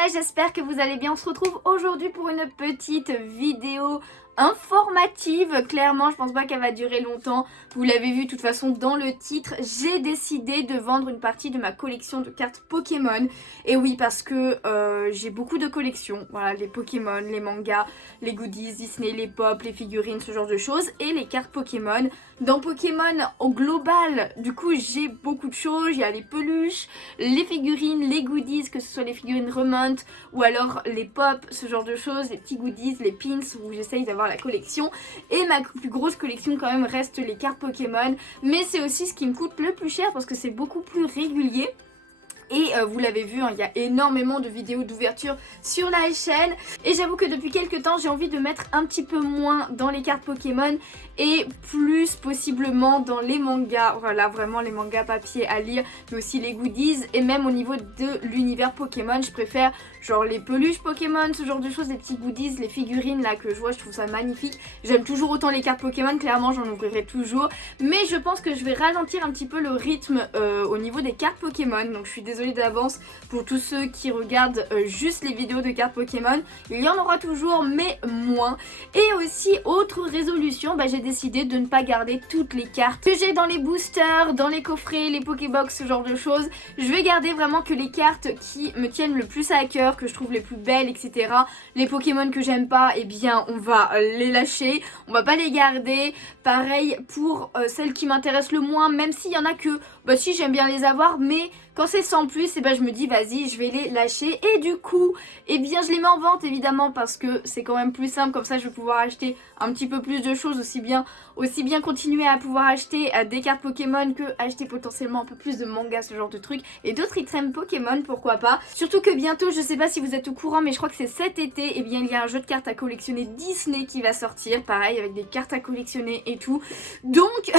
Fiona, j'espère que vous allez bien. On se retrouve aujourd'hui pour une petite vidéo informative. Clairement, je pense pas qu'elle va durer longtemps. Vous l'avez vu de toute façon dans le titre. J'ai décidé de vendre une partie de ma collection de cartes Pokémon. Et oui, parce que j'ai beaucoup de collections. Voilà, les Pokémon, les mangas, les goodies, Disney, les pop, les figurines, ce genre de choses. Et les cartes Pokémon. Dans Pokémon, au global, du coup, j'ai beaucoup de choses. Il y a les peluches, les figurines, les goodies, que ce soit les figurines Remount ou alors les pop, ce genre de choses, les petits goodies, les pins où j'essaye d'avoir la collection. Et ma plus grosse collection quand même reste les cartes Pokémon, mais c'est aussi ce qui me coûte le plus cher parce que c'est beaucoup plus régulier. Et vous l'avez vu, hein, il y a énormément de vidéos d'ouverture sur la chaîne. Et j'avoue que depuis quelques temps, j'ai envie de mettre un petit peu moins dans les cartes Pokémon et plus possiblement dans les mangas. Voilà, vraiment les mangas papier à lire, mais aussi les goodies. Et même au niveau de l'univers Pokémon, je préfère genre les peluches Pokémon, ce genre de choses, les petits goodies, les figurines là que je vois, je trouve ça magnifique. J'aime toujours autant les cartes Pokémon, clairement j'en ouvrirai toujours. Mais je pense que je vais ralentir un petit peu le rythme au niveau des cartes Pokémon. Donc je suis désolée d'avance pour tous ceux qui regardent juste les vidéos de cartes Pokémon. Il y en aura toujours mais moins. Et aussi autre résolution, j'ai décidé de ne pas garder toutes les cartes que j'ai dans les boosters, dans les coffrets, les Pokébox, ce genre de choses. Je vais garder vraiment que les cartes qui me tiennent le plus à cœur, que je trouve les plus belles, etc. Les Pokémon que j'aime pas, eh bien on va les lâcher, on va pas les garder. Pareil pour celles qui m'intéressent le moins, même s'il y en a que si j'aime bien les avoir, mais quand c'est sans plus, je me dis vas-y, je vais les lâcher. Et du coup, eh bien je les mets en vente évidemment parce que c'est quand même plus simple. Comme ça, je vais pouvoir acheter un petit peu plus de choses, aussi bien continuer à pouvoir acheter des cartes Pokémon que acheter potentiellement un peu plus de mangas, ce genre de trucs. Et d'autres items Pokémon, pourquoi pas. Surtout que bientôt, je sais pas si vous êtes au courant, mais je crois que c'est cet été, eh bien il y a un jeu de cartes à collectionner Disney qui va sortir. Pareil, avec des cartes à collectionner et tout. Donc,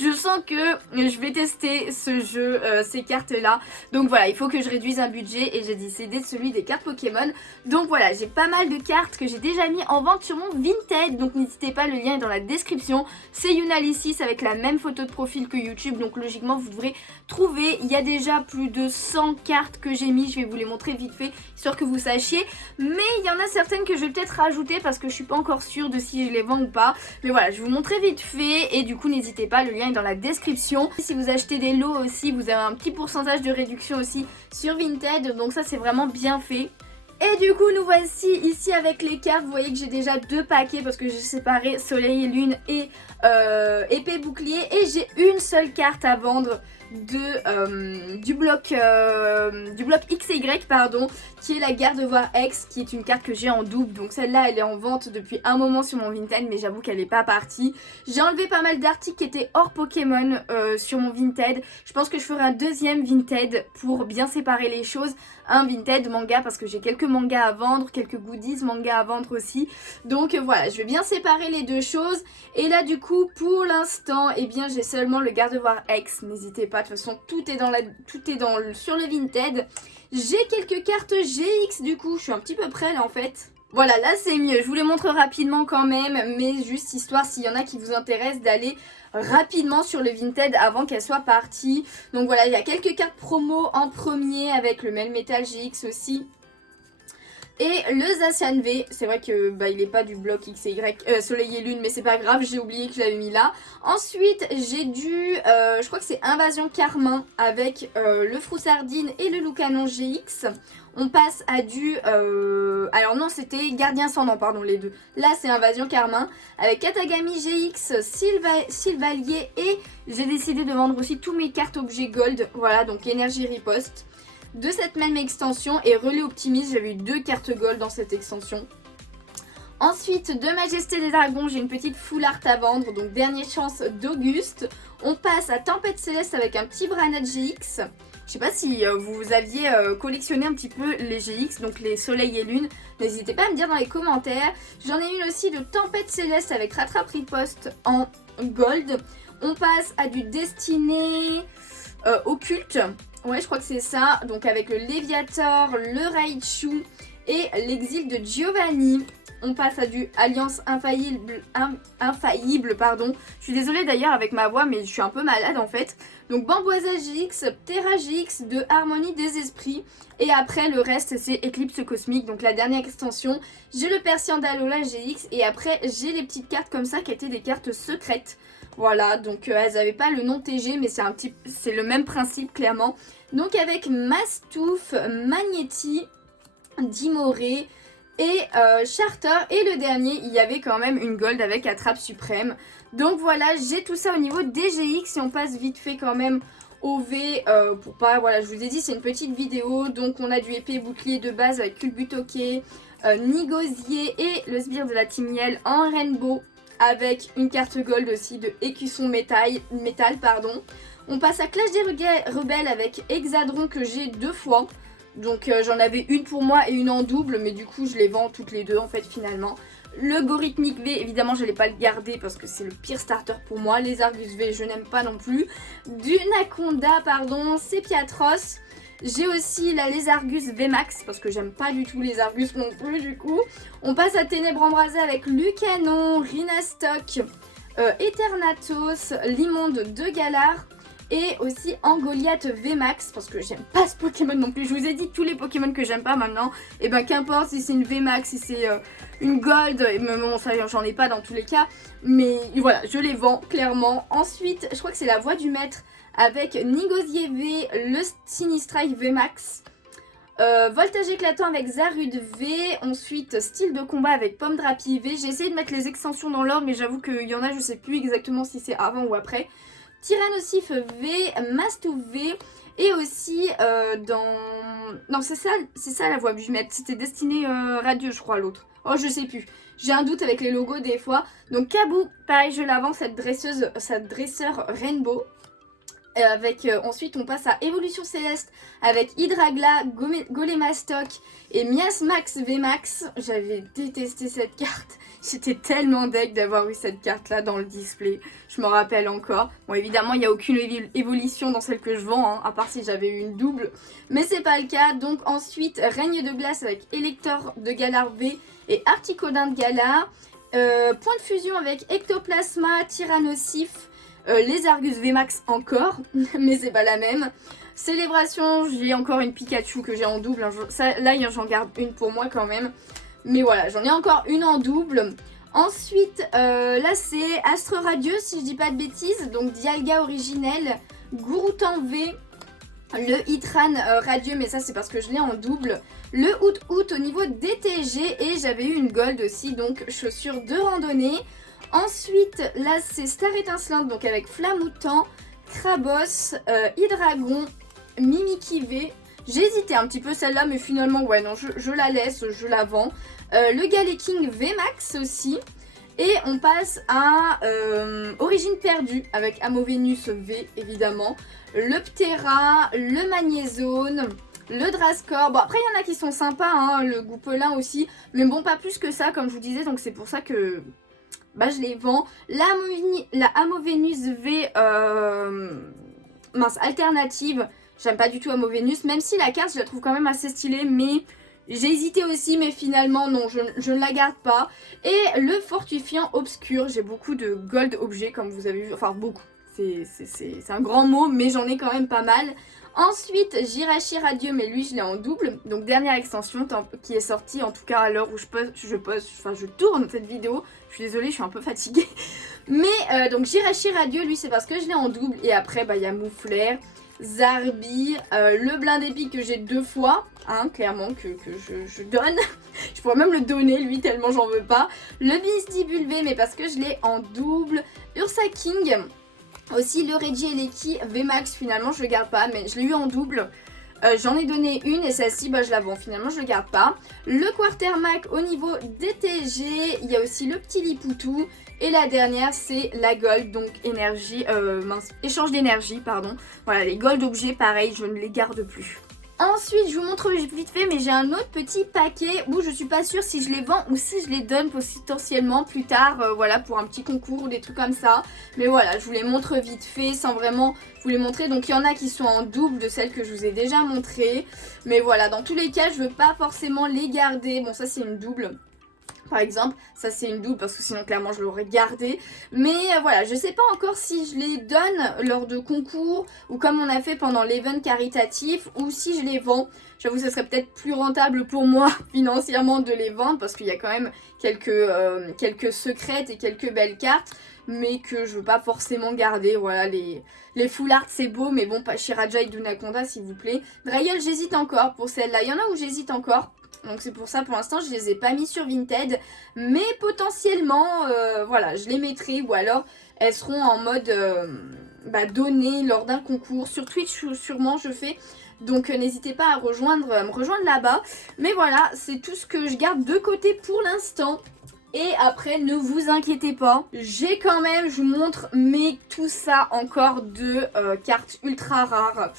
je sens que je vais tester ce jeu, ces cartes là. Donc voilà, il faut que je réduise un budget et j'ai décidé de celui des cartes Pokémon. Donc voilà, j'ai pas mal de cartes que j'ai déjà mis en vente sur mon Vinted. Donc n'hésitez pas, le lien est dans la description. C'est Unalisis avec la même photo de profil que YouTube. Donc logiquement vous devrez trouver. Il y a déjà plus de 100 cartes que j'ai mis. Je vais vous les montrer vite fait, histoire que vous sachiez. Mais il y en a certaines que je vais peut-être rajouter parce que je suis pas encore sûre de si je les vends ou pas. Mais voilà, je vais vous montrer vite fait. Et du coup n'hésitez pas, le lien est dans la description. Si vous achetez des lots aussi, vous avez un petit pourcentage de réduction aussi sur Vinted, donc ça c'est vraiment bien fait. Et du coup nous voici ici avec les cartes. Vous voyez que j'ai déjà deux paquets parce que j'ai séparé soleil et lune et épée bouclier. Et j'ai une seule carte à vendre du bloc XY pardon, qui est la Gardevoir X, qui est une carte que j'ai en double. Donc celle-là elle est en vente depuis un moment sur mon Vinted, mais j'avoue qu'elle n'est pas partie. J'ai enlevé pas mal d'articles qui étaient hors Pokémon sur mon Vinted. Je pense que je ferai un deuxième Vinted pour bien séparer les choses. Un Vinted manga parce que j'ai quelques mangas à vendre, quelques goodies manga à vendre aussi. Donc voilà, je vais bien séparer les deux choses. Et là du coup pour l'instant, eh bien j'ai seulement le Gardevoir X. N'hésitez pas, de toute façon tout est sur le Vinted. J'ai quelques cartes GX du coup, je suis un petit peu près là en fait. Voilà, là c'est mieux, je vous les montre rapidement quand même, mais juste histoire s'il y en a qui vous intéressent d'aller rapidement sur le Vinted avant qu'elle soit partie. Donc voilà, il y a quelques cartes promo en premier avec le Melmetal GX aussi. Et le Zacian V, c'est vrai que il est pas du bloc XY, Soleil et Lune, mais c'est pas grave, j'ai oublié que je l'avais mis là. Ensuite, j'ai je crois que c'est Invasion Carmin avec le Froussardine et le Loucanon GX. On passe à alors non, c'était Gardien Ascendant, pardon, les deux. Là, c'est Invasion Carmin avec Katagami GX, Sylvalier et j'ai décidé de vendre aussi tous mes cartes objets Gold. Voilà, donc Énergie Riposte. De cette même extension et Relais Optimiste, j'avais eu deux cartes Gold dans cette extension. Ensuite, de Majesté des Dragons, j'ai une petite full art à vendre, donc Dernière Chance d'Auguste. On passe à Tempête Céleste avec un petit Branat GX. Je sais pas si vous aviez collectionné un petit peu les GX, donc les Soleil et Lune. N'hésitez pas à me dire dans les commentaires. J'en ai une aussi de Tempête Céleste avec Rattrape Riposte en Gold. On passe à du Destiné Occulte. Ouais, je crois que c'est ça. Donc avec le Léviator, le Raichu et l'exil de Giovanni. On passe à du Alliance Infaillible, pardon. Je suis désolée d'ailleurs avec ma voix, mais je suis un peu malade en fait. Donc Bamboisa GX, Terra GX de Harmonie des Esprits. Et après le reste c'est Éclipse Cosmique, donc la dernière extension. J'ai le Persian d'Alola GX et après j'ai les petites cartes comme ça qui étaient des cartes secrètes. Voilà, donc elles n'avaient pas le nom TG, mais c'est le même principe clairement. Donc avec Mastouf, Magnéti, Dimoré et Charter. Et le dernier, il y avait quand même une gold avec Attrape Suprême. Donc voilà, j'ai tout ça au niveau des GX. Et on passe vite fait quand même au V pour pas... Voilà, je vous ai dit, c'est une petite vidéo. Donc on a du épée bouclier de base avec Culbutoke, Nigosier et le sbire de la Timiel en Rainbow. Avec une carte gold aussi de Écusson Métal, pardon. On passe à Clash des Rebelles avec Hexadron que j'ai 2 fois. Donc j'en avais une pour moi et une en double, mais du coup je les vends toutes les deux en fait finalement. Le Gorithmic V, évidemment je n'allais pas le garder parce que c'est le pire starter pour moi. Les Argus V, je n'aime pas non plus. Du Naconda, pardon, Sepiatros. J'ai aussi la Lézargus VMAX parce que j'aime pas du tout les Argus non plus du coup. On passe à Ténèbres Embrasées avec Lucanon, Rhinastock, Eternatos, l'Immonde de Galar. Et aussi Angoliath VMAX parce que j'aime pas ce Pokémon non plus. Je vous ai dit tous les Pokémon que j'aime pas maintenant. Et ben qu'importe si c'est une VMAX, si c'est une Gold. Et bon ça j'en ai pas dans tous les cas. Mais voilà, je les vends clairement. Ensuite, je crois que c'est la Voix du Maître avec Nigosier V, le Sinistrike VMAX. Voltage éclatant avec Zarud V. Ensuite Style de combat avec Pomme Drapi V. J'ai essayé de mettre les extensions dans l'ordre mais j'avoue qu'il y en a, je sais plus exactement si c'est avant ou après. Tyrannosif V, Mastouf V et aussi dans... Non c'est ça la Voix du Maître, c'était Destiné Radieux je crois l'autre. Oh je sais plus, j'ai un doute avec les logos des fois. Donc Kabou, pareil je la vends cette dresseur Rainbow. Ensuite on passe à Évolution Céleste avec Hydragla, Golemastock et Miasmax VMAX. J'avais détesté cette carte. J'étais tellement deg d'avoir eu cette carte là dans le display. Je me rappelle encore. Bon évidemment il n'y a aucune évolution dans celle que je vends, hein, à part si j'avais eu une double. Mais c'est pas le cas. Donc ensuite Règne de Glace avec Elector de Galar V et Articodin de Galar. Point de fusion avec Ectoplasma, Tyrannosif. Les Argus VMAX encore, mais c'est pas la même. Célébration, j'ai encore une Pikachu que j'ai en double. Là, j'en garde une pour moi quand même. Mais voilà, j'en ai encore une en double. Ensuite, là c'est Astre Radieux, si je dis pas de bêtises. Donc Dialga originel, Gouroutan V, le Hitran Radieux, mais ça c'est parce que je l'ai en double. Le Out au niveau des TG et j'avais eu une gold aussi, donc chaussures de randonnée. Ensuite, là c'est Star Étincelante, donc avec Flamoutant, Krabos, Hydragon, Mimiki V. J'ai hésité un petit peu celle-là, mais finalement, ouais, non, je la laisse, je la vends. Le Galeking VMAX aussi. Et on passe à Origine Perdue, avec Amovenus V, évidemment. Le Ptera, le Magnézone, le Drascore. Bon, après, il y en a qui sont sympas, hein, le Goupelin aussi. Mais bon, pas plus que ça, comme je vous disais, donc c'est pour ça que... Bah je les vends. La Amovenus V alternative. J'aime pas du tout Amovenus. Même si la carte je la trouve quand même assez stylée. Mais j'ai hésité aussi. Mais finalement non, je ne la garde pas. Et le fortifiant obscur. J'ai beaucoup de gold objets comme vous avez vu. Enfin beaucoup. C'est un grand mot. Mais j'en ai quand même pas mal. Ensuite, Jirachi Radieux, mais lui je l'ai en double. Donc dernière extension qui est sortie en tout cas à l'heure où je tourne cette vidéo. Je suis désolée, je suis un peu fatiguée. Mais donc Jirachi Radieux, lui c'est parce que je l'ai en double. Et après, bah il y a Mouflair, Zarbi, le Blindépic que j'ai 2 fois. Hein, clairement que je donne. Je pourrais même le donner lui tellement j'en veux pas. Le Bistibulvé, mais parce que je l'ai en double. Ursa King. Aussi le Reggie et Leki VMAX, finalement je le garde pas, mais je l'ai eu en double. J'en ai donné une et celle-ci bah, je la vends, finalement je le garde pas. Le Quartermac au niveau des TG, il y a aussi le petit Lipoutou. Et la dernière c'est la Gold, donc énergie, échange d'énergie pardon. Voilà, les Gold objets pareil, je ne les garde plus. Ensuite, je vous montre vite fait, mais j'ai un autre petit paquet où je suis pas sûre si je les vends ou si je les donne potentiellement plus tard, voilà, pour un petit concours ou des trucs comme ça. Mais voilà, je vous les montre vite fait sans vraiment vous les montrer. Donc il y en a qui sont en double de celles que je vous ai déjà montrées. Mais voilà, dans tous les cas, je veux pas forcément les garder. Bon, ça c'est une double. Par exemple, ça c'est une double parce que sinon clairement je l'aurais gardé. Mais voilà, je sais pas encore si je les donne lors de concours ou comme on a fait pendant l'event caritatif ou si je les vends. J'avoue que ce serait peut-être plus rentable pour moi financièrement de les vendre parce qu'il y a quand même quelques secrètes et quelques belles cartes. Mais que je veux pas forcément garder. Voilà, les full art c'est beau, mais bon, pas Shiraja et Dunaconda s'il vous plaît. Drayel j'hésite encore pour celle-là. Il y en a où j'hésite encore. Donc c'est pour ça pour l'instant je les ai pas mis sur Vinted. Mais potentiellement voilà je les mettrai ou alors elles seront en mode données lors d'un concours. Sur Twitch sûrement je fais. Donc n'hésitez pas à me rejoindre là-bas. Mais voilà c'est tout ce que je garde de côté pour l'instant. Et après ne vous inquiétez pas, j'ai quand même, je vous montre, mais tout ça encore de cartes ultra rares.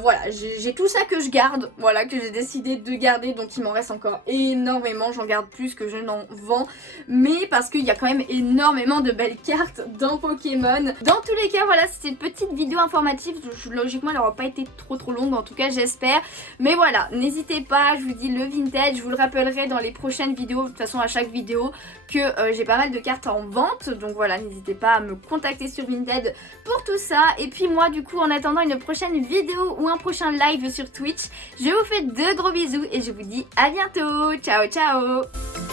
Voilà, j'ai tout ça que je garde, voilà, que j'ai décidé de garder, donc il m'en reste encore énormément, j'en garde plus que je n'en vends, mais parce qu'il y a quand même énormément de belles cartes dans Pokémon. Dans tous les cas, voilà, c'était une petite vidéo informative, logiquement elle n'aura pas été trop longue, en tout cas j'espère, mais voilà, n'hésitez pas, je vous dis le vintage, je vous le rappellerai dans les prochaines vidéos, de toute façon à chaque vidéo, que j'ai pas mal de cartes en vente, donc voilà, n'hésitez pas à me contacter sur Vinted pour tout ça, et puis moi du coup en attendant une prochaine vidéo ou un prochain live sur Twitch, je vous fais de gros bisous et je vous dis à bientôt, ciao ciao.